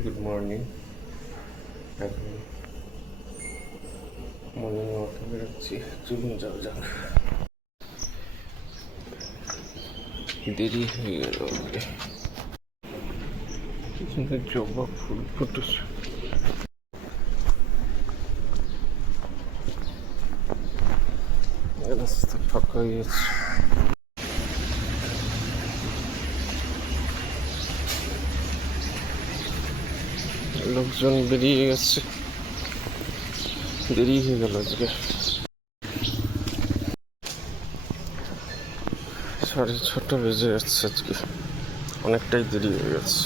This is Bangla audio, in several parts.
Good morning. এখন মর্নিং ওয়াকে বেরোচ্ছি। চলুন যাও যাক। দেরি হয়ে গেল। এখানে জবা ফুল ফুটেছে। রাস্তা ফাঁকা হয়ে গেছে। লোকজন বেরিয়ে গেছে। দেরি হয়ে গেল আজকে। 6:30 বেজে যাচ্ছে আজকে। অনেকটাই দেরি হয়ে গেছে।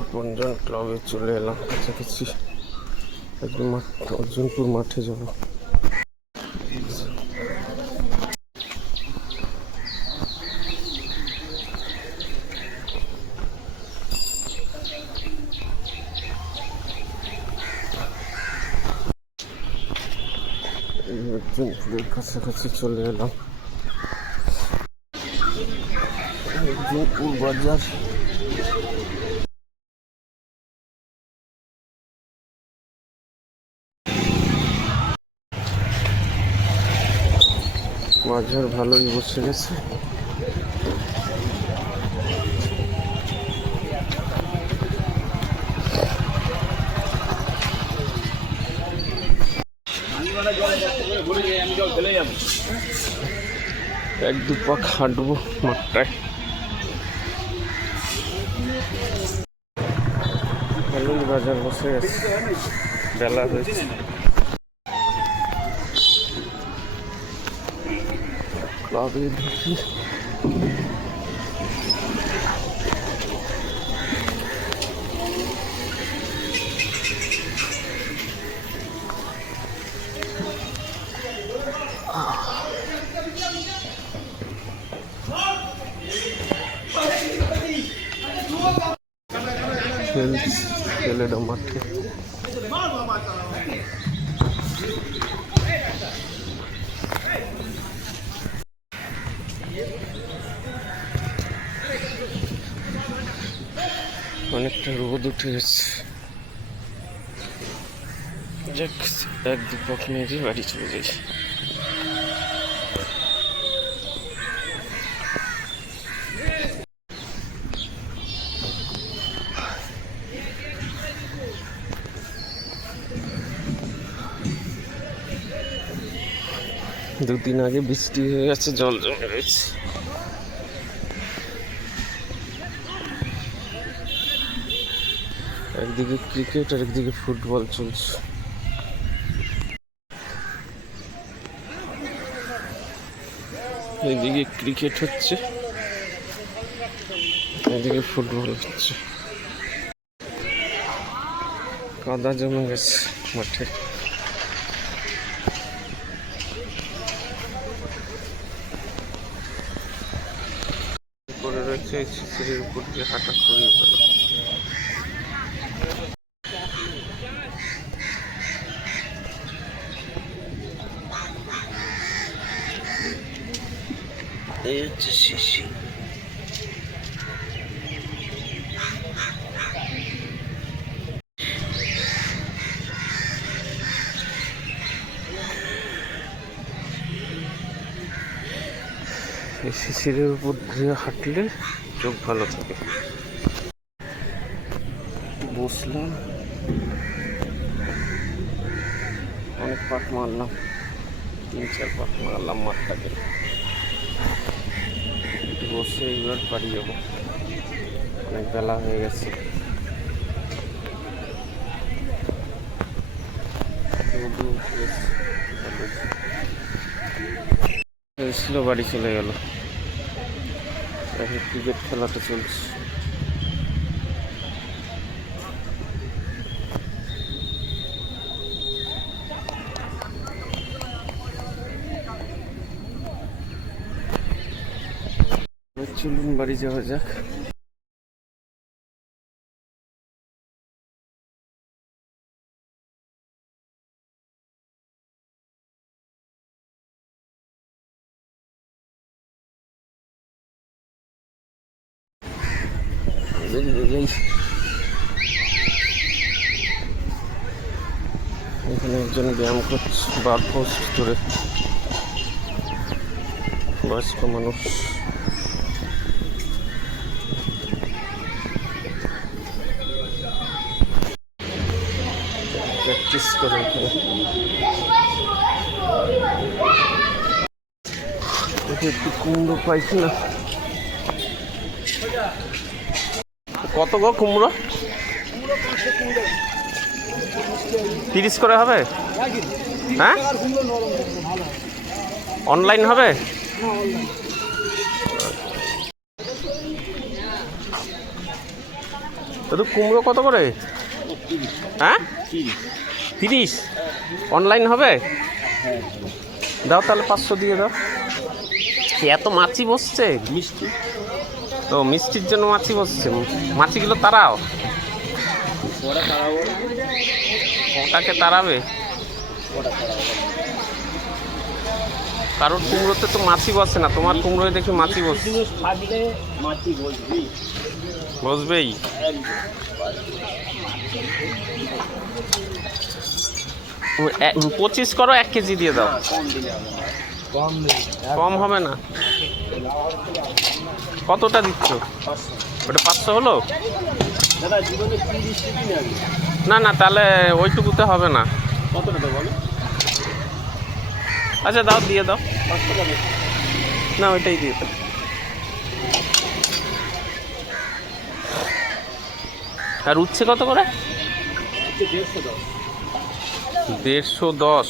আপনজন ক্লাবে চলে এলাম কাছাকাছি। একদম অর্জুনপুর মাঠে যাব। অর্জুনপুরের কাছাকাছি চলে এলাম। অর্জুনপুর বাজার। বাজার ভালোই বসে গেছে। এক দু পাক হাঁটবো মাঠটায়। ভালোই বাজার বসে গেছে। বেলা হয়েছে। ক্লাবে ঢুকি। ছেলেটা মাঠে। অনেকটা রোদ উঠে গেছে। যাক, এক দু পাক মেরে বাড়ি চলে যাই। দুদিন আগে বৃষ্টি হয়ে গেছে, জল জমে রয়েছে। একদিকে ক্রিকেট আর একদিকে ফুটবল চলছে। এইদিকে ক্রিকেট হচ্ছে, এদিকে ফুটবল হচ্ছে। কাদা জমে গেছে মাঠে। পড়ে রয়েছে, এই শিশিরের উপর দিয়ে হাঁটা খুবই ভালো। এই হচ্ছে শিশির। এই শিশিরের উপর দিয়ে হাঁটলে চোখ ভালো থাকে। বসলাম, অনেক পাক মারলাম, 3-4 পাক মারলাম মাঠটাকে। বসে এবার বাড়ি যাবো, অনেক বেলা হয়ে গেছে। ছিল বাড়ি চলে গেল। এখন ক্রিকেট খেলাটা চলছে। চলুন বাড়ি যাওয়া যাক। বেরিয়ে যাই। এখানে একজন ব্যায়াম করছে বার পোস্ট ধরে, বয়স্ক মানুষ। প্র্যাকটিস করে এখানে। একটু কুমড়ো পাইছি না। কত গো কুমড়ো? 30 করে হবে? হ্যাঁ, অনলাইন হবে? তো কুমড়ো কত করে? হ্যাঁ, 30। অনলাইন হবে? দাও তাহলে 500 দিয়ে দাও। এত মাছি বসছে, মিষ্টি তো, মিষ্টির জন্য মাছি বসছে। মাছিগুলো তাড়াও। ওটাকে তাড়াবে? কারোর কুমড়োতে তো মাছি বসে না, তোমার কুমড়োয় দেখি মাছি বসছে। বসবেই। 25 করো, 1 কেজি দিয়ে দাও। কম হবে না? কতটা দিচ্ছ? ওটা 500 হলো? না না, তাহলে ওইটুকুতে হবে না। আচ্ছা দাও, দিয়ে দাও। না, ওইটাই দিয়ে দাও। আর উচ্ছে কত করে? 150।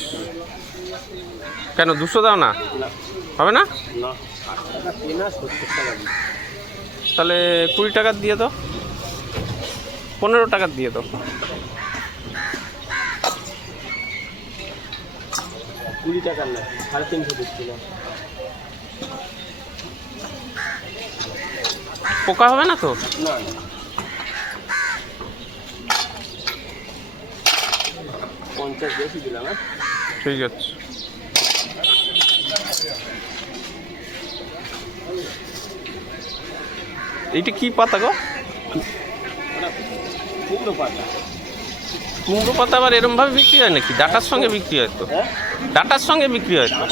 কেন 200 দাও না? হবে না? তাহলে 20 টাকা দিয়ে দাও, 15 টাকা দিয়ে দাও। 20 টাকা না, 350 দিচ্ছি না। পোকা হবে না তো? না, 50 বেশি দিলাম। ঠিক আছে। এইটা কি পাতা গো? কুমড়ো পাতা। কুমড়ো পাতা আবার এরম ভাবে বিক্রি হয় নাকি? ডাটার সঙ্গে বিক্রি হয় তো? ডাটার সঙ্গে বিক্রি হয় তো?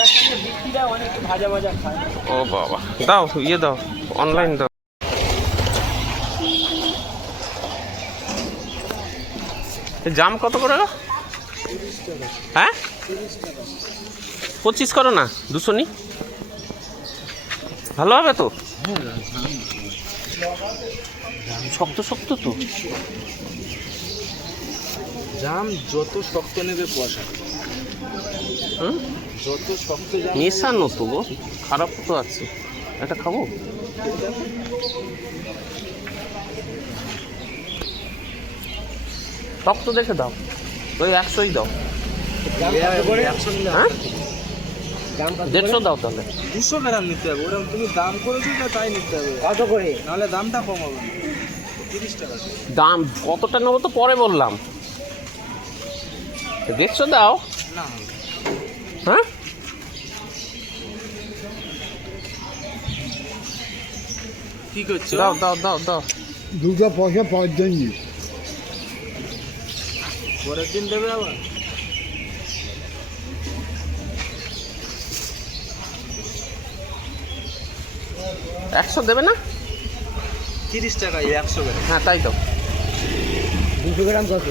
ভাজা ভাজা খায়। ও বাবা, দাও, ইয়ে দাও, অনলাইন দাও। জাম কত করে গো? হ্যাঁ, 25 করো না, 200 নি। ভালো হবে তো? শক্ত শক্ত তো। জাম যত শক্ত নেবে কুয়াশা, যত শক্ত জাম। মেশানো তো গো, খারাপ তো আছে। এটা খাবো? শক্ত দেখে দাও, ওই 100ই দাও। হ্যাঁ, 150 দাও তাহলে। 200 গ্রাম নিতে হবে। ওরকম তুমি দাম করেছো না, তাই নিতে হবে। কত করে? নাহলে দামটা কম হবে না। 30 টাকা দাম। কতটা নেবো তো পরে বললাম। 150 দাও না। হ্যাঁ, কি করছো? দাও দাও দাও দাও। 2 পয়সা 5 দিন নি। পরের দিন দেবে আবার। 100 দেবে না? 30 টাকা 100 গ্রাম। হ্যাঁ, তাই দাও। 200 গ্রাম কত?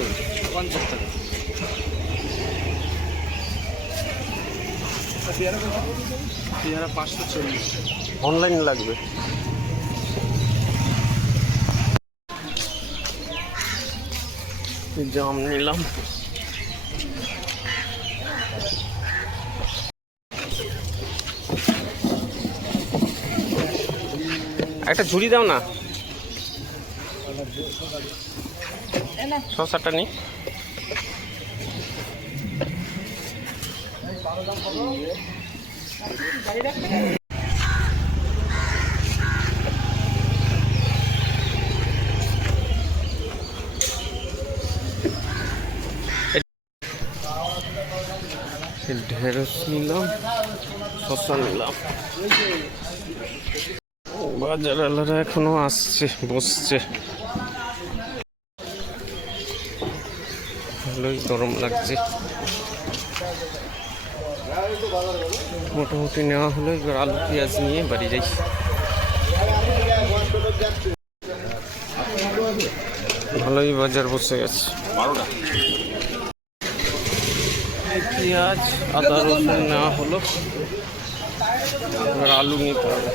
50 টাকা। পেয়ারা 540। অনলাইন লাগবে। জাম নিলাম। একটা ঝুড়ি দাও না, শসাটা নি। ঢেঁড়স নিলাম, শসা নিলাম। বাজার আলারা এখনো আসছে, বসছে। ভালোই গরম লাগছে। মোটামুটি নেওয়া হলো, এবার আলু পেঁয়াজ নিয়ে বাড়ি যাই। ভালোই বাজার বসে গেছে। পেঁয়াজ আদা রসুন নেওয়া হলো, এবার আলু নিতে হবে।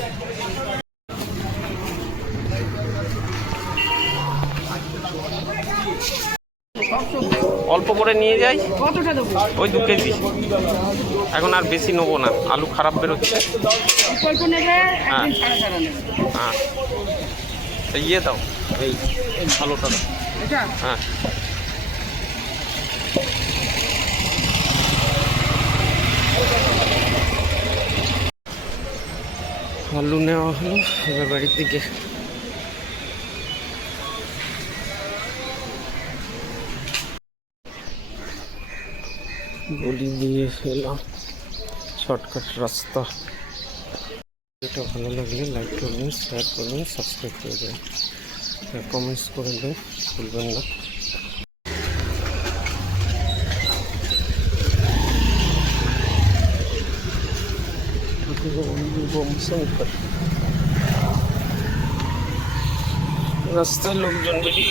অল্প করে নিয়ে যাই, ওই 2 কেজি। এখন আর বেশি নেবো না, আলু খারাপ বেরোচ্ছে। হ্যাঁ হ্যাঁ, ইয়ে দাও, এই ভালোটা দাও। হ্যাঁ আলু নেওয়া হলো, এবার বাড়ির দিকে। গলি দিয়ে এলাম, শর্টকাট রাস্তা। এটা ভালো লাগলে লাইক করবেন, শেয়ার করবেন, সাবস্ক্রাইব করে দেবেন, কমেন্টস করে দেবেন, ভুলবেন না। রাস্তায় লোকজন বেরিয়ে